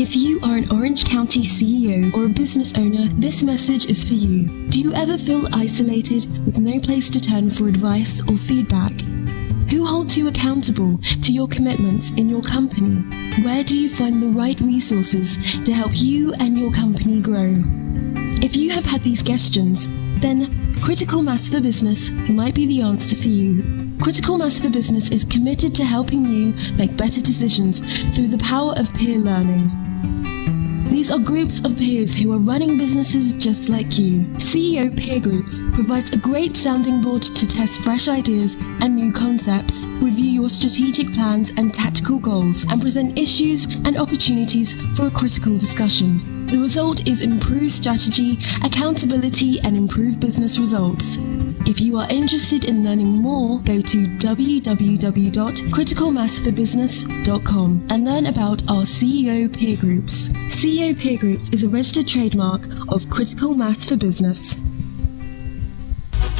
If you are an Orange County CEO or a business owner, this message is for you. Do you ever feel isolated with no place to turn for advice or feedback? Who holds you accountable to your commitments in your company? Where do you find the right resources to help you and your company grow? If you have had these questions, then Critical Mass for Business might be the answer for you. Critical Mass for Business is committed to helping you make better decisions through the power of peer learning. These are groups of peers who are running businesses just like you. CEO Peer Groups provides a great sounding board to test fresh ideas and new concepts, review your strategic plans and tactical goals, and present issues and opportunities for a critical discussion. The result is improved strategy, accountability, and improved business results. If you are interested in learning more, go to www.criticalmassforbusiness.com and learn about our CEO Peer Groups. CEO Peer Groups is a registered trademark of Critical Mass for Business.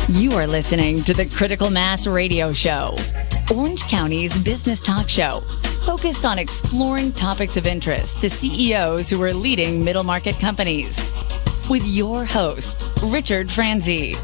You are listening to the Critical Mass Radio Show, Orange County's business talk show, focused on exploring topics of interest to CEOs who are leading middle market companies. With your host, Richard Franzi.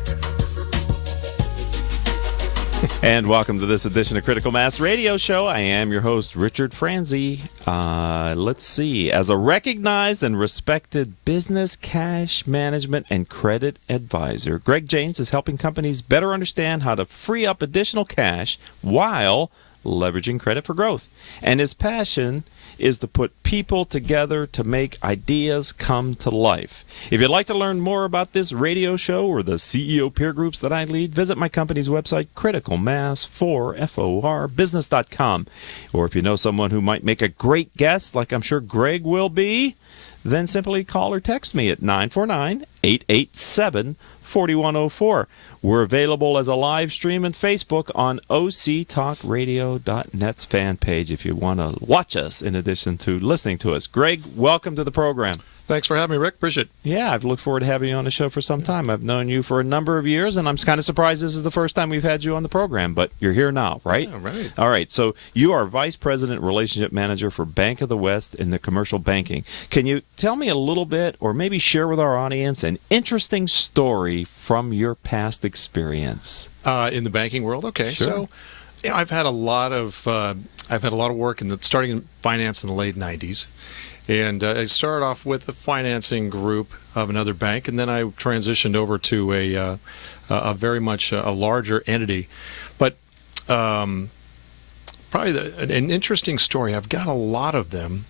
And welcome to this edition of Critical Mass Radio Show. I am your host, Richard Franzi. Let's see. As a recognized and respected business cash management and credit advisor, Greg Janes is helping companies better understand how to free up additional cash while leveraging credit for growth. And his passion is to put people together to make ideas come to life. If you'd like to learn more about this radio show or the CEO peer groups that I lead, visit my company's website, criticalmass4business.com. Or if you know someone who might make a great guest, like I'm sure Greg will be, then simply call or text me at 949-887-4104. We're available as a live stream on Facebook on octalkradio.net's fan page if you want to watch us in addition to listening to us. Greg, welcome to the program. Thanks for having me, Rick. Appreciate it. Yeah, I've looked forward to having you on the show for some time. I've known you for a number of years, and I'm kind of surprised this is the first time we've had you on the program, but you're here now, right? Yeah, right. All right, so you are Vice President Relationship Manager for Bank of the West in the commercial banking. Can you tell me a little bit, or maybe share with our audience, an interesting story from your past experience? In the banking world? Okay. Sure. So I've had a lot of work starting in finance in the late 90s. And I started off with the financing group of another bank, and then I transitioned over to a very much a larger entity. But probably an interesting story. I've got a lot of them,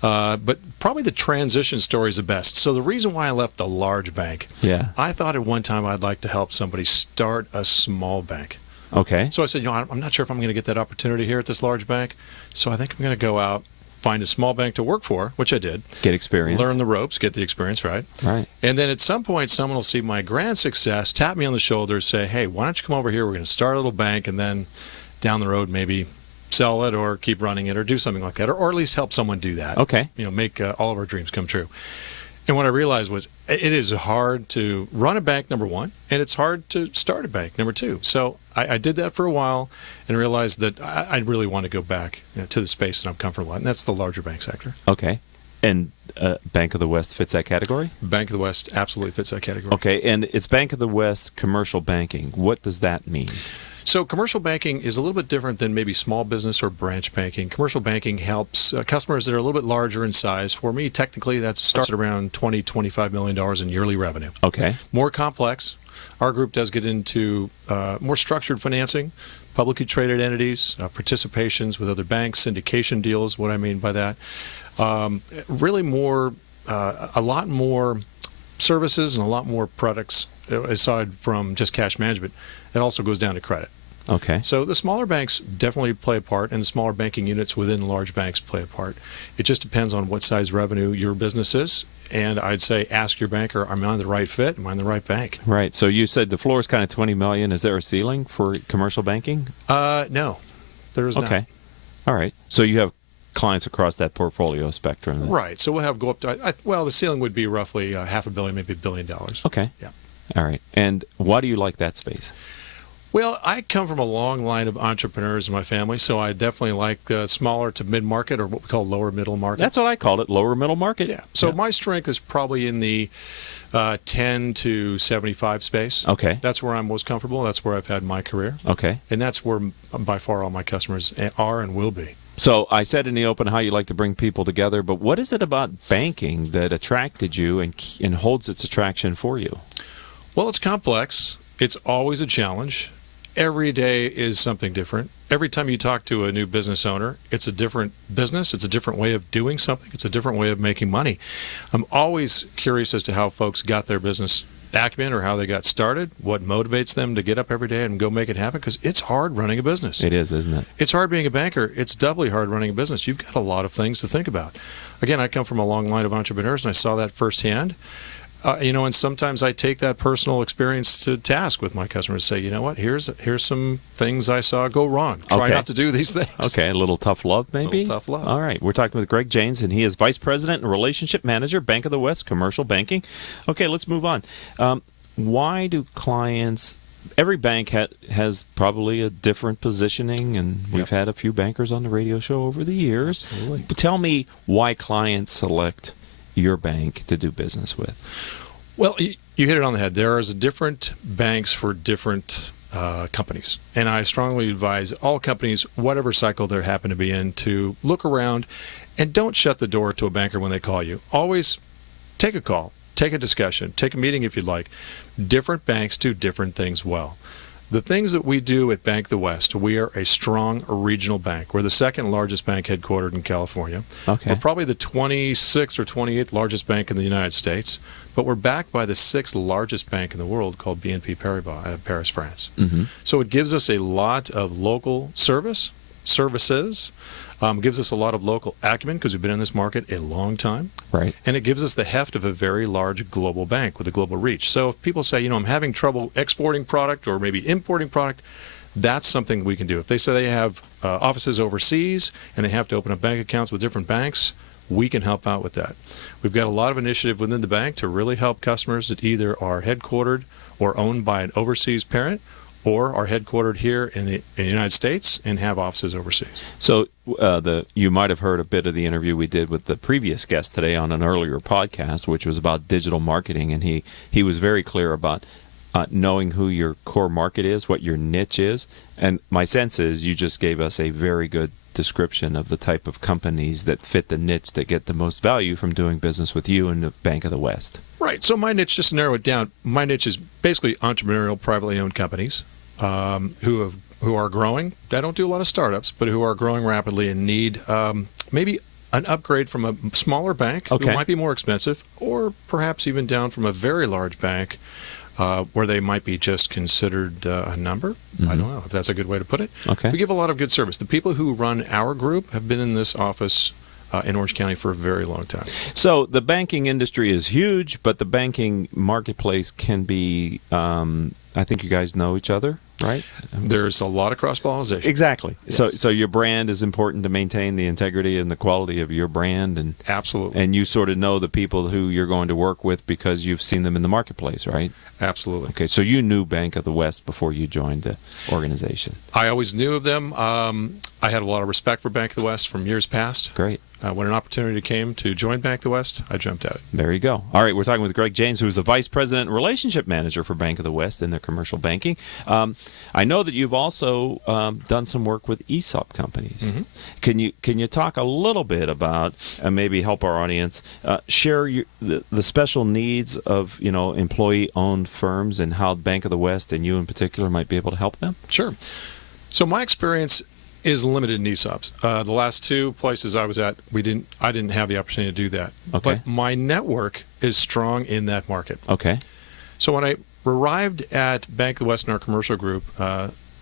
but probably the transition story is the best. So the reason why I left the large bank, I thought at one time I'd like to help somebody start a small bank. Okay. So I said, I'm not sure if I'm going to get that opportunity here at this large bank, so I think I'm going to go out, find a small bank to work for, which I did. Get experience. Learn the ropes, get the experience, right? Right. And then at some point, someone will see my grand success, tap me on the shoulder, say, hey, why don't you come over here? We're going to start a little bank, and then down the road, maybe sell it or keep running it or do something like that, or at least help someone do that. Okay. Make all of our dreams come true. And what I realized was it is hard to run a bank, number one, and it's hard to start a bank, number two. So I did that for a while and realized that I really want to go back to the space that I'm comfortable in, and that's the larger bank sector. Okay. And Bank of the West fits that category? Bank of the West absolutely fits that category. Okay, and it's Bank of the West commercial banking. What does that mean? So commercial banking is a little bit different than maybe small business or branch banking. Commercial banking helps customers that are a little bit larger in size. For me, technically, that starts at around $20, $25 million in yearly revenue. Okay. More complex. Our group does get into more structured financing, publicly traded entities, participations with other banks, syndication deals, what I mean by that. Really more, a lot more services and a lot more products aside from just cash management. That also goes down to credit. Okay. So the smaller banks definitely play a part, and the smaller banking units within large banks play a part. It just depends on what size revenue your business is, and I'd say ask your banker, am I on the right fit? Am I in the right bank? Right. So you said the floor is kind of $20 million. Is there a ceiling for commercial banking? No, there is not. Okay. All right. So you have clients across that portfolio spectrum. Right. So we'll have go up to, the ceiling would be roughly $500 million, maybe $1 billion. Okay. Yeah. All right. And why do you like that space? Well, I come from a long line of entrepreneurs in my family, so I definitely like smaller to mid-market, or what we call lower middle market. That's what I called it, lower middle market. Yeah. So my strength is probably in the 10 to 75 space. Okay. That's where I'm most comfortable. That's where I've had my career. Okay. And that's where by far all my customers are and will be. So I said in the open how you like to bring people together, but what is it about banking that attracted you and holds its attraction for you? Well, it's complex. It's always a challenge. Every day is something different. Every time you talk to a new business owner, it's a different business. It's a different way of doing something. It's a different way of making money. I'm always curious as to how folks got their business acumen or how they got started, what motivates them to get up every day and go make it happen, because it's hard running a business. It is, isn't it? It's hard being a banker. It's doubly hard running a business. You've got a lot of things to think about. Again, I come from a long line of entrepreneurs, and I saw that firsthand. And sometimes I take that personal experience to task with my customers. Say, you know what? Here's some things I saw go wrong. Try not to do these things. Okay, a little tough love, maybe. A little tough love. All right, we're talking with Greg Janes, and he is Vice President and Relationship Manager, Bank of the West Commercial Banking. Okay, let's move on. Why do clients? Every bank has probably a different positioning, and we've had a few bankers on the radio show over the years. Absolutely. But tell me why clients select your bank to do business with. Well, you hit it on the head. There are different banks for different companies. And I strongly advise all companies, whatever cycle they happen to be in, to look around and don't shut the door to a banker when they call you. Always take a call, take a discussion, take a meeting if you'd like. Different banks do different things well. The things that we do at Bank of the West, we are a strong regional bank. We're the second largest bank headquartered in California. Okay. We're probably the 26th or 28th largest bank in the United States, but we're backed by the 6th largest bank in the world called BNP Paribas out of Paris, France. Mm-hmm. So it gives us a lot of local services, gives us a lot of local acumen because we've been in this market a long time. Right. And it gives us the heft of a very large global bank with a global reach. So if people say, I'm having trouble exporting product or maybe importing product, that's something we can do. If they say they have offices overseas and they have to open up bank accounts with different banks, we can help out with that. We've got a lot of initiative within the bank to really help customers that either are headquartered or owned by an overseas parent or are headquartered here in the United States and have offices overseas. So you might have heard a bit of the interview we did with the previous guest today on an earlier podcast, which was about digital marketing, and he was very clear about knowing who your core market is, what your niche is, and my sense is you just gave us a very good description of the type of companies that fit the niche that get the most value from doing business with you and the Bank of the West. Right. So my niche, just to narrow it down, my niche is basically entrepreneurial, privately owned companies who are growing. I don't do a lot of startups, but who are growing rapidly and need maybe an upgrade from a smaller bank who might be more expensive, or perhaps even down from a very large bank where they might be just considered a number. Mm-hmm. I don't know if that's a good way to put it. Okay. We give a lot of good service. The people who run our group have been in this office in Orange County for a very long time. So the banking industry is huge, but the banking marketplace can be, I think you guys know each other, right? There's a lot of cross-pollination. Exactly. Yes. So your brand is important to maintain the integrity and the quality of your brand, and absolutely. And you sort of know the people who you're going to work with because you've seen them in the marketplace, right? Absolutely. Okay, so you knew Bank of the West before you joined the organization. I always knew of them. I had a lot of respect for Bank of the West from years past. Great. When an opportunity came to join Bank of the West, I jumped at it. There you go. All right, we're talking with Greg Janes, who's the Vice President and Relationship Manager for Bank of the West in their commercial banking. I know that you've also done some work with ESOP companies. Mm-hmm. Can you talk a little bit about, and maybe help our audience, share the special needs of employee-owned firms and how Bank of the West and you in particular might be able to help them? Sure. So my experience is limited in ESOPs. The last two places I was at, I didn't have the opportunity to do that. Okay. But my network is strong in that market. Okay. So when I arrived at Bank of the West in our commercial group,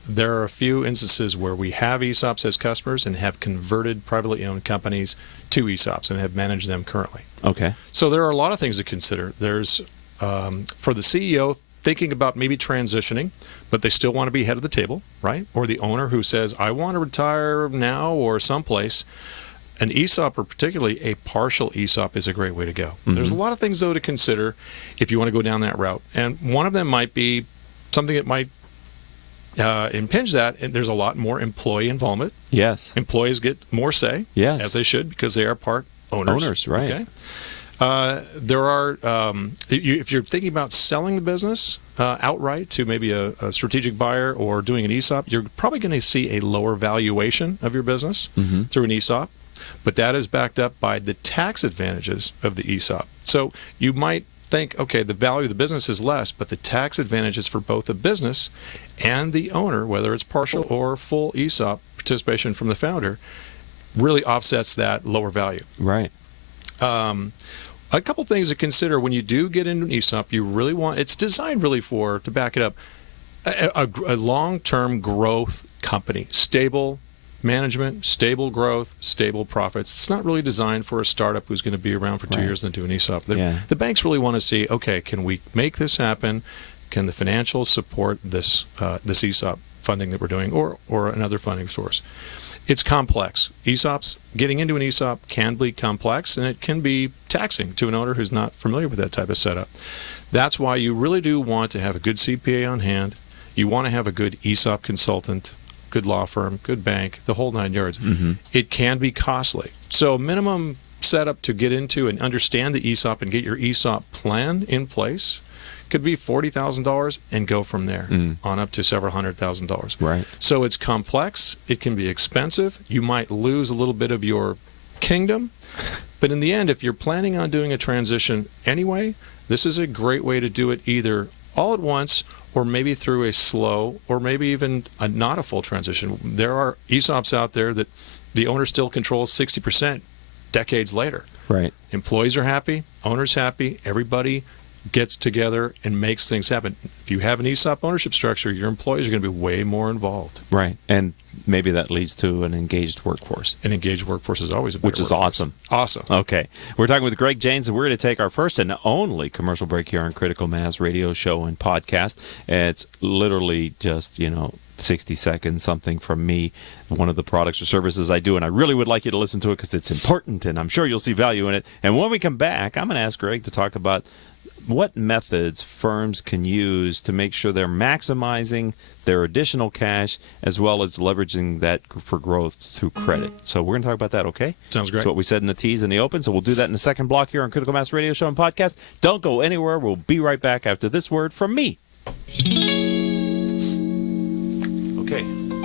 there are a few instances where we have ESOPs as customers and have converted privately owned companies to ESOPs and have managed them currently. Okay. So there are a lot of things to consider. There's, for the CEO, thinking about maybe transitioning, but they still want to be head of the table, right? Or the owner who says, I want to retire now or someplace. An ESOP, or particularly a partial ESOP, is a great way to go. Mm-hmm. There's a lot of things, though, to consider if you want to go down that route. And one of them might be something that might impinge that, and there's a lot more employee involvement. Yes. Employees get more say, Yes. as they should, because they are part owners. Owners, right. Okay. There are, if you're thinking about selling the business outright to maybe a strategic buyer or doing an ESOP, you're probably going to see a lower valuation of your business through an ESOP, but that is backed up by the tax advantages of the ESOP. So you might think, okay, the value of the business is less, but the tax advantages for both the business and the owner, whether it's partial or full ESOP participation from the founder, really offsets that lower value. Right. A couple things to consider when you do get into an ESOP. You really want, it's designed really for, to back it up, a long-term growth company, stable management, stable growth, stable profits. It's not really designed for a startup who's going to be around for 2 years and then do an ESOP. The banks really want to see, okay, can we make this happen? Can the financials support this this ESOP funding that we're doing, or another funding source? It's complex. ESOPs, getting into an ESOP can be complex, and it can be taxing to an owner who's not familiar with that type of setup. That's why you really do want to have a good CPA on hand. You want to have a good ESOP consultant, good law firm, good bank, the whole 9 yards. It can be costly. So minimum setup to get into and understand the ESOP and get your ESOP plan in place could be $40,000 and go from there on up to several $100,000. Right. So it's complex. It can be expensive. You might lose a little bit of your kingdom. But in the end, if you're planning on doing a transition anyway, this is a great way to do it either all at once or maybe through a slow or maybe even not a full transition. There are ESOPs out there that the owner still controls 60% decades later. Right. Employees are happy, owners happy, everybody gets together and makes things happen. If you have an ESOP ownership structure, your employees are going to be way more involved. Right. And maybe that leads to an engaged workforce. An engaged workforce is always a better Which is workforce. awesome. Awesome. Okay. We're talking with Greg Janes, and we're going to take our first and only commercial break here on Critical Mass Radio Show and Podcast. It's literally just, 60 seconds, something from me, one of the products or services I do, and I really would like you to listen to it because it's important, and I'm sure you'll see value in it. And when we come back, I'm going to ask Greg to talk about what methods firms can use to make sure they're maximizing their additional cash as well as leveraging that for growth through credit. So we're going to talk about that, okay? Sounds great. That's what we said in the tease in the open, so we'll do that in the second block here on Critical Mass Radio Show and Podcast. Don't go anywhere. We'll be right back after this word from me. Okay.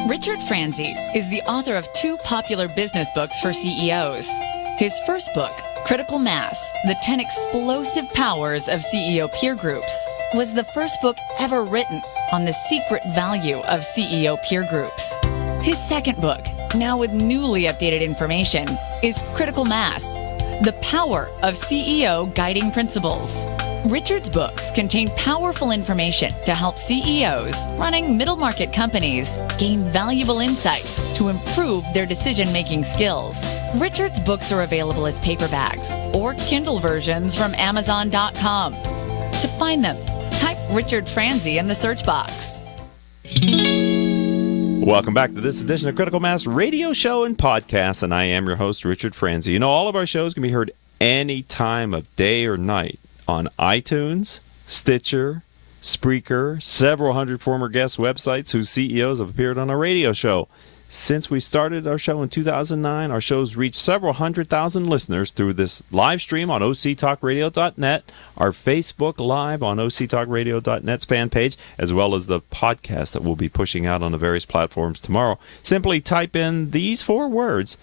Richard Franzi is the author of 2 popular business books for CEOs. His first book, Critical Mass, The 10 Explosive Powers of CEO Peer Groups, was the first book ever written on the secret value of CEO peer groups. His second book, now with newly updated information, is Critical Mass, The Power of CEO Guiding Principles. Richard's books contain powerful information to help CEOs running middle market companies gain valuable insight to improve their decision-making skills. Richard's books are available as paperbacks or Kindle versions from Amazon.com. To find them, type Richard Franzi in the search box. Welcome back to this edition of Critical Mass Radio Show and Podcast, and I am your host, Richard Franzi. All of our shows can be heard any time of day or night on iTunes, Stitcher, Spreaker, several hundred former guest websites whose CEOs have appeared on our radio show. Since we started our show in 2009, our show's reached several 100,000 listeners through this live stream on octalkradio.net, our Facebook Live on octalkradio.net's fan page, as well as the podcast that we'll be pushing out on the various platforms tomorrow. Simply type in these 4 words,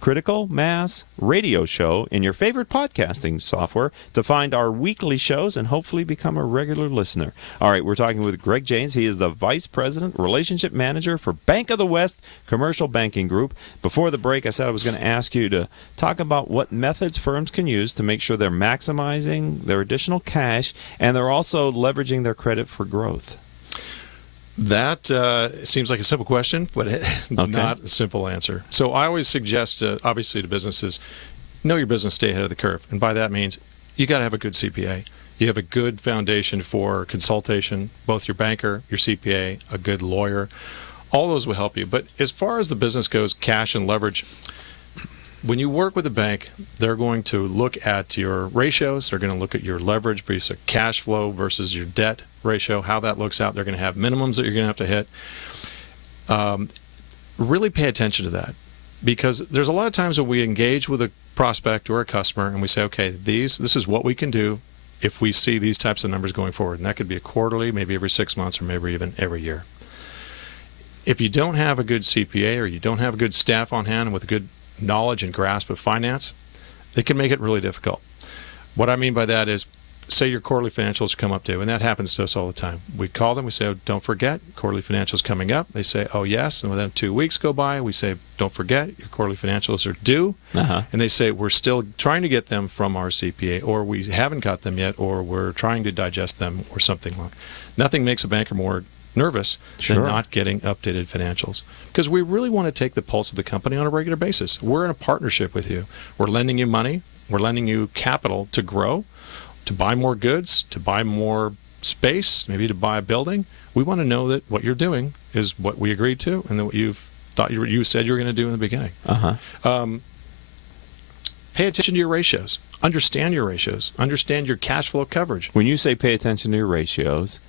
Critical Mass Radio Show, in your favorite podcasting software to find our weekly shows and hopefully become a regular listener. All right, we're talking with Greg Janes. He is the Vice President, Relationship Manager for Bank of the West Commercial Banking Group. Before the break, I said I was going to ask you to talk about what methods firms can use to make sure they're maximizing their additional cash and they're also leveraging their credit for growth. That seems like a simple question, but not a simple answer. So I always suggest, obviously, to businesses, know your business, stay ahead of the curve. And by that means, you got to have a good CPA. You have a good foundation for consultation, both your banker, your CPA, a good lawyer. All those will help you. But as far as the business goes, cash and leverage, when you work with a bank, they're going to look at your ratios. They're going to look at your leverage versus cash flow versus your debt ratio, how that looks out. They're going to have minimums that you're going to have to hit. Really pay attention to that, because there's a lot of times when we engage with a prospect or a customer and we say, okay, this is what we can do if we see these types of numbers going forward. And that could be a quarterly, maybe every 6 months, or maybe even every year. If you don't have a good CPA or you don't have a good staff on hand with a good knowledge and grasp of finance, it can make it really difficult. What I mean by that is, say your quarterly financials come up due, and that happens to us all the time. We call them, we say, oh, don't forget, quarterly financials coming up. They say, oh, yes, and within 2 weeks go by, we say, don't forget, your quarterly financials are due. And they say, we're still trying to get them from our CPA, or we haven't got them yet, or we're trying to digest them, or something like that. Nothing makes a banker more nervous than not getting updated financials, because we really want to take the pulse of the company on a regular basis. We're in a partnership with you. We're lending you money. We're lending you capital to grow, to buy more goods, to buy more space, maybe to buy a building. We want to know that what you're doing is what we agreed to, and that what you said you were going to do in the beginning. Pay attention to your ratios. Understand your ratios. Understand your cash flow coverage. When you say pay attention to your ratios,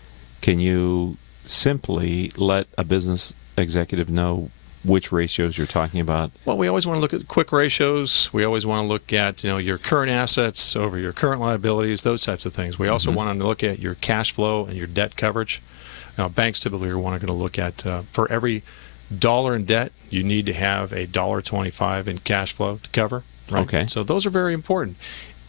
can you simply let a business executive know which ratios you're talking about? Well, we always want to look at quick ratios. We always want to look at your current assets over your current liabilities, those types of things. We also want to look at your cash flow and your debt coverage. Banks typically are going to look at for every dollar in debt, you need to have $1.25 in cash flow to cover. Right? Okay. So those are very important.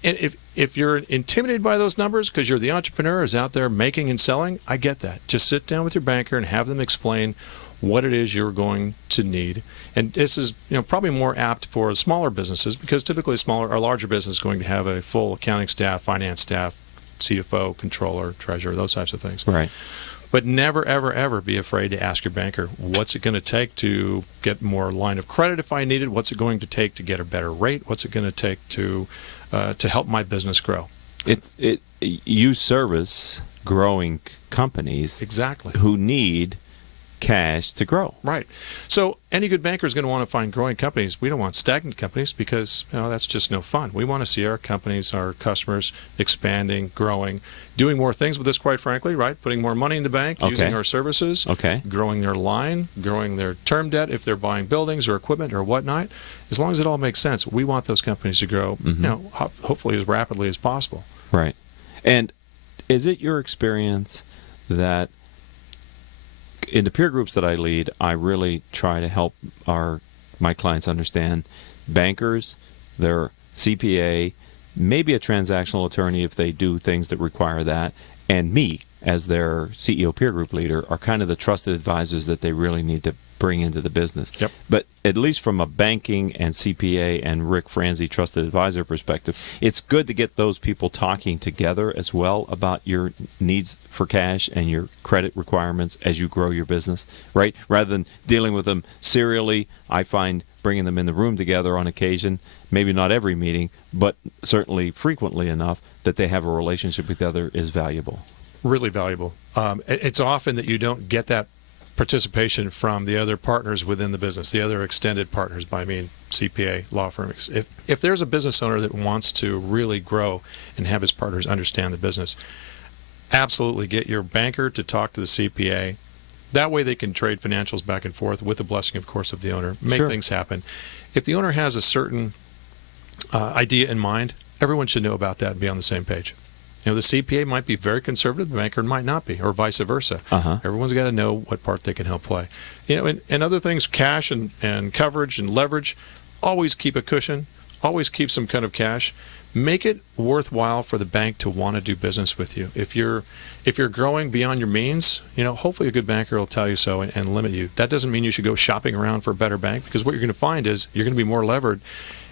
And if you're intimidated by those numbers because you're the entrepreneur who's out there making and selling, I get that. Just sit down with your banker and have them explain what it is you're going to need. And this is probably more apt for smaller businesses, because typically a larger business is going to have a full accounting staff, finance staff, CFO, controller, treasurer, those types of things. Right. But never, ever, ever be afraid to ask your banker, what's it going to take to get more line of credit if I need it? What's it going to take to get a better rate? What's it going to take to help my business grow? You service growing companies exactly who need cash to grow. Right. So any good banker is going to want to find growing companies. We don't want stagnant companies, because that's just no fun. We want to see our companies, our customers expanding, growing, doing more things with us, quite frankly, right? Putting more money in the bank, using our services, growing their line, growing their term debt if they're buying buildings or equipment or whatnot. As long as it all makes sense, we want those companies to grow, hopefully as rapidly as possible. Right. And is it your experience that in the peer groups that I lead, I really try to help my clients understand bankers, their CPA, maybe a transactional attorney if they do things that require that, and me as their CEO peer group leader are kind of the trusted advisors that they really need to bring into the business. Yep. But at least from a banking and CPA and Rick Franzi trusted advisor perspective, it's good to get those people talking together as well about your needs for cash and your credit requirements as you grow your business, right? Rather than dealing with them serially, I find bringing them in the room together on occasion, maybe not every meeting, but certainly frequently enough that they have a relationship with the other is valuable. Really valuable. It's often that you don't get that participation from the other partners within the business, the other extended partners, by I mean CPA, law firms. If there's a business owner that wants to really grow and have his partners understand the business, absolutely get your banker to talk to the CPA. That way they can trade financials back and forth with the blessing, of course, of the owner, make things happen. If the owner has a certain idea in mind, everyone should know about that and be on the same page. The CPA might be very conservative, the banker might not be, or vice versa. Everyone's got to know what part they can help play. And other things, cash and coverage and leverage, always keep a cushion, always keep some kind of cash. Make it worthwhile for the bank to want to do business with you. If you're growing beyond your means, hopefully a good banker will tell you so and limit you. That doesn't mean you should go shopping around for a better bank, because what you're going to find is you're going to be more levered,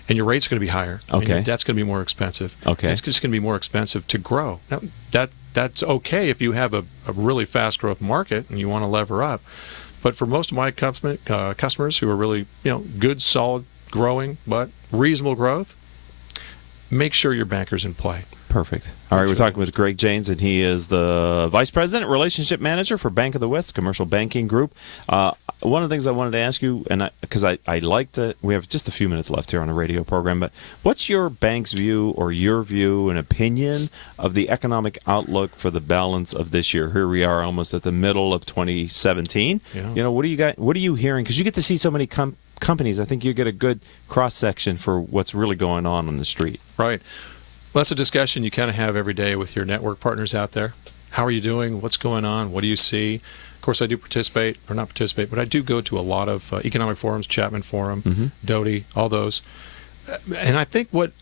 and your rate's going to be higher. And your debt's going to be more expensive. It's just going to be more expensive to grow. Now, that's okay if you have a really fast growth market and you want to lever up. But for most of my customers who are really good, solid, growing, but reasonable growth, make sure your banker's in play. Perfect. All right, we're talking with Greg Janes, and he is the Vice President, Relationship Manager for Bank of the West Commercial Banking Group. One of the things I wanted to ask you, and because I like to, we have just a few minutes left here on the radio program, but what's your bank's view or your view and opinion of the economic outlook for the balance of this year? Here we are almost at the middle of 2017. Yeah. What are you hearing? Because you get to see so many companies. I think you get a good cross-section for what's really going on the street. Right. Well, that's a discussion you kind of have every day with your network partners out there. How are you doing? What's going on? What do you see? Of course, I do not participate, but I do go to a lot of economic forums, Chapman Forum, Doty, all those. And I think what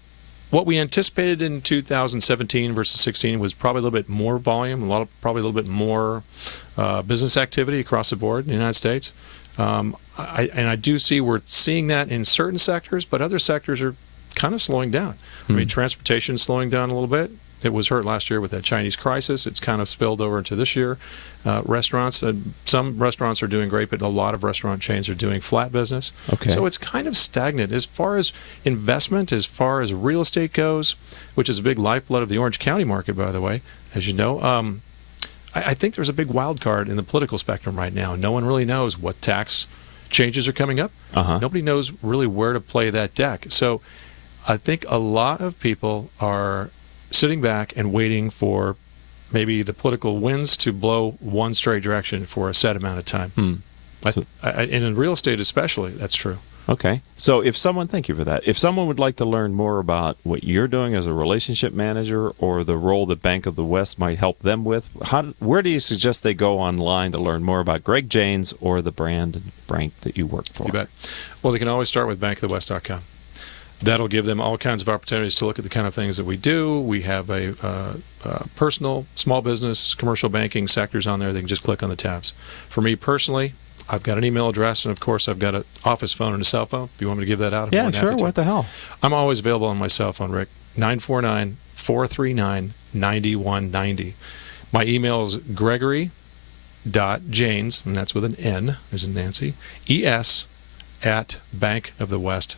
we anticipated in 2017 versus 16 was probably a little bit more volume, probably a little bit more business activity across the board in the United States. I do see we're seeing that in certain sectors, but other sectors are kind of slowing down. I mean, transportation is slowing down a little bit. It was hurt last year with that Chinese crisis. It's kind of spilled over into this year. Restaurants, some restaurants are doing great, but a lot of restaurant chains are doing flat business. Okay. So it's kind of stagnant. As far as investment, as far as real estate goes, which is a big lifeblood of the Orange County market, by the way, as you know, I think there's a big wild card in the political spectrum right now. No one really knows what tax changes are coming up. Nobody knows really where to play that deck. So I think a lot of people are sitting back and waiting for maybe the political winds to blow one straight direction for a set amount of time. And in real estate especially, that's true. Okay. So thank you for that. If someone would like to learn more about what you're doing as a relationship manager or the role that Bank of the West might help them with, where do you suggest they go online to learn more about Greg Janes or the brand and bank that you work for? You bet. Well, they can always start with bankofthewest.com. That'll give them all kinds of opportunities to look at the kind of things that we do. We have a personal, small business, commercial banking sectors on there. They can just click on the tabs. For me personally, I've got an email address, and of course, I've got an office phone and a cell phone. If you want me to give that out, I'm more than sure. happy to. What the hell? I'm always available on my cell phone, Rick. 949-439-9190. My email is gregory.janes, and that's with an N, as in Nancy, ES @bankofthewest.com.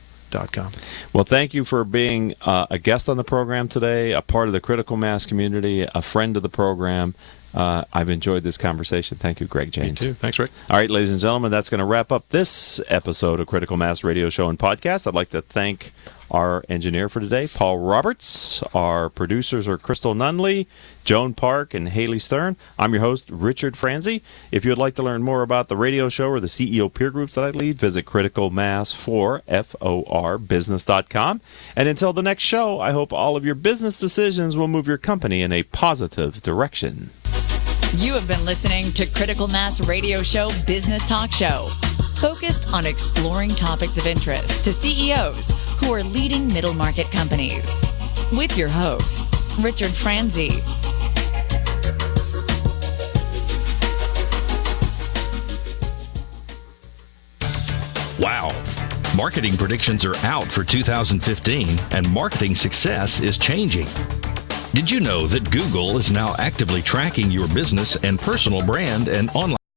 Well, thank you for being a guest on the program today, a part of the Critical Mass community, a friend of the program. I've enjoyed this conversation. Thank you, Greg Janes. Me too. Thanks, Rick. All right, ladies and gentlemen, that's going to wrap up this episode of Critical Mass Radio Show and Podcast. I'd like to thank our engineer for today, Paul Roberts. Our producers are Crystal Nunley, Joan Park, and Haley Stern. I'm your host, Richard Franzi. If you'd like to learn more about the radio show or the CEO peer groups that I lead, visit criticalmass4business.com. And until the next show, I hope all of your business decisions will move your company in a positive direction. You have been listening to Critical Mass Radio Show Business Talk Show, focused on exploring topics of interest to CEOs who are leading middle market companies. With your host, Richard Franzi. Wow. Marketing predictions are out for 2015, and marketing success is changing. Did you know that Google is now actively tracking your business and personal brand and online